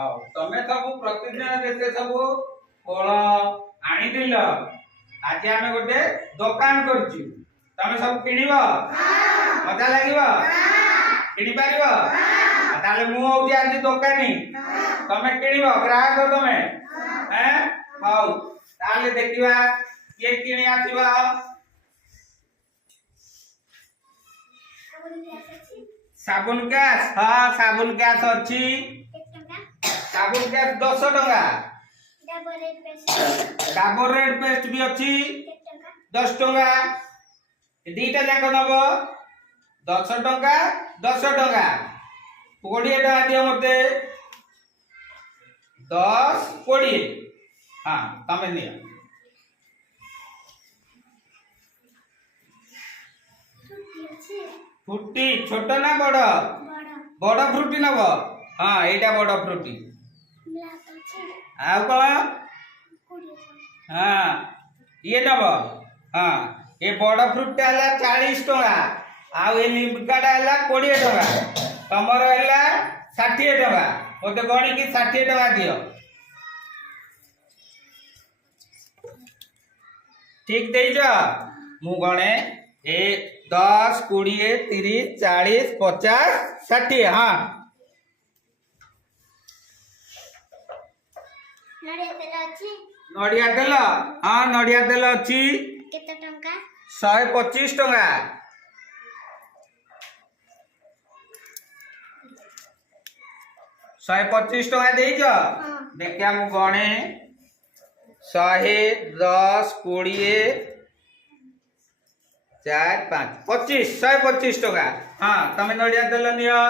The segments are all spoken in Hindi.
तमे सब प्रतिदिन जेते सब फल आनी दिल आज आमे गोटे दुकान करछु तमे सब किनिबो मजा लागिबो किनि पारिबो ताले मु होउची आज दुकानी तमे किनिबो ग्राहक तमे हैं हाउ ताले देखिबा के किनि आसीबा साबुन गैस हाँ साबुन गैस अच्छी साबुन गैस 10 टका डाबर रेड पेस्ट भी अच्छी 10 टका दीटा जाक नब 10 टका 10 टका 20 टका दियो मते 10 20 हाँ तमे निया फ्रूटी छोट ना बड़ बड़ फ्रूटी नब हाँ एटा बड़ फ्रूटी आउ कौन हाँ ये नब हाँ ये बड़ फ्रूटा है 40 टका आउ ये लिम्काटा है 20 टका तमर है 60 टका मत गणी की 60 टका दियो ठीक देज मु गणे 1 10 20 30 40 50 60 हाँ नड़िया तेल हाँ नड़िया तेल अच्छी 125 टका 125 टका देज देखिया मु गणे 100 10 20 4 5 25 125 टका हाँ तमे नड़िया तेल नियो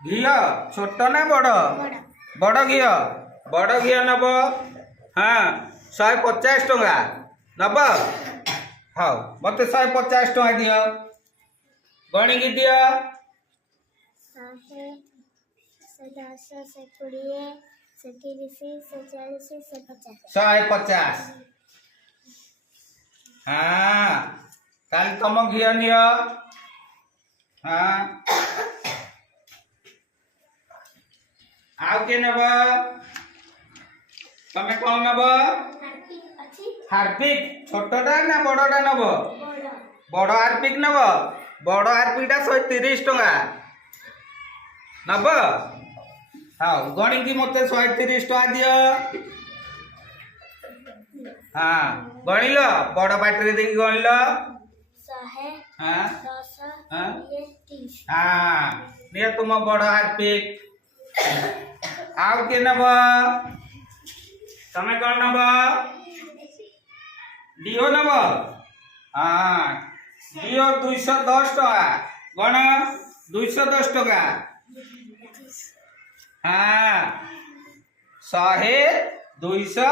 घिया छोट ना बड़ बड़ घिया नब हाँ 150 टका नब हाँ मत 150 टका दियो गणी की दियो 150 हाँ ताल तुम घिया नियो हाँ आउ के नब तमे कौन नब हार्पिक छोटटा ना बड़टा नब बड़ हार्पिक नब बड़ हार्पिकटा 130 टका नब हाँ गणी की मत 130 टका दियो हाँ गणिल बड़ पाटी देखी गणिल हाँ हाँ तुम बड़ हार्पिक आउ के नब तमे कौन नब डिओ नब हाँ डिओ 210 टका गण 210 टका हाँ 100 200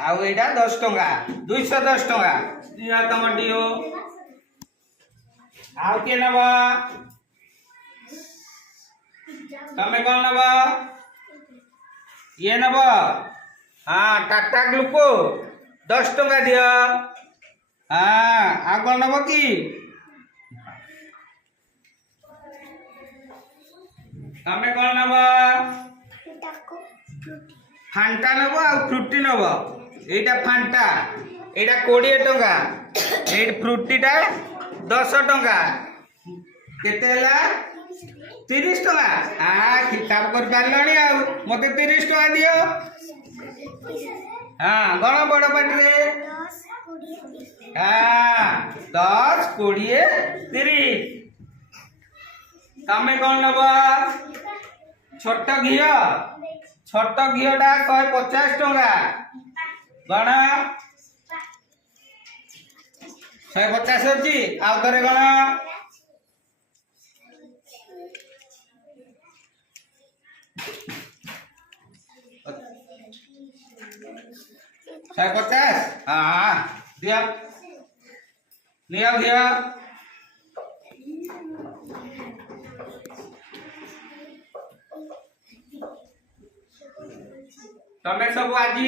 आउ एटा 10 टका 210 टका दिया तम डिओ आउ के नब तमे कौन नब ये नब हाँ टाटा ग्लूको 10 टका दियो हाँ आ कौन नब कि तमे कौन नब फांटा नब आ फ्रूटी नब एटा फांटा एटा 20 टका ए फ्रूटीटा 10 टका केते हला 30 टका हाँ हिसाब कर पारलनी आ मते 30 टका दियो हाँ गण बड़ पाटे हाँ 10 20 30 तमे कौन नब छोट घियाटा 150 टका गण 150 अच्छी आउ थे गण 150 हाँ दिया लिया दिया तमे सब आज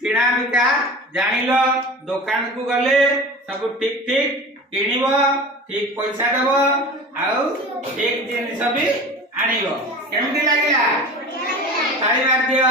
किणा बिका जानिल दुकान को गले सब ठीक ठीक किणिबो ठीक पैसा देबो आउ ठीक जिनिस भी आनिबो केमती लागिला ताली मार दियो।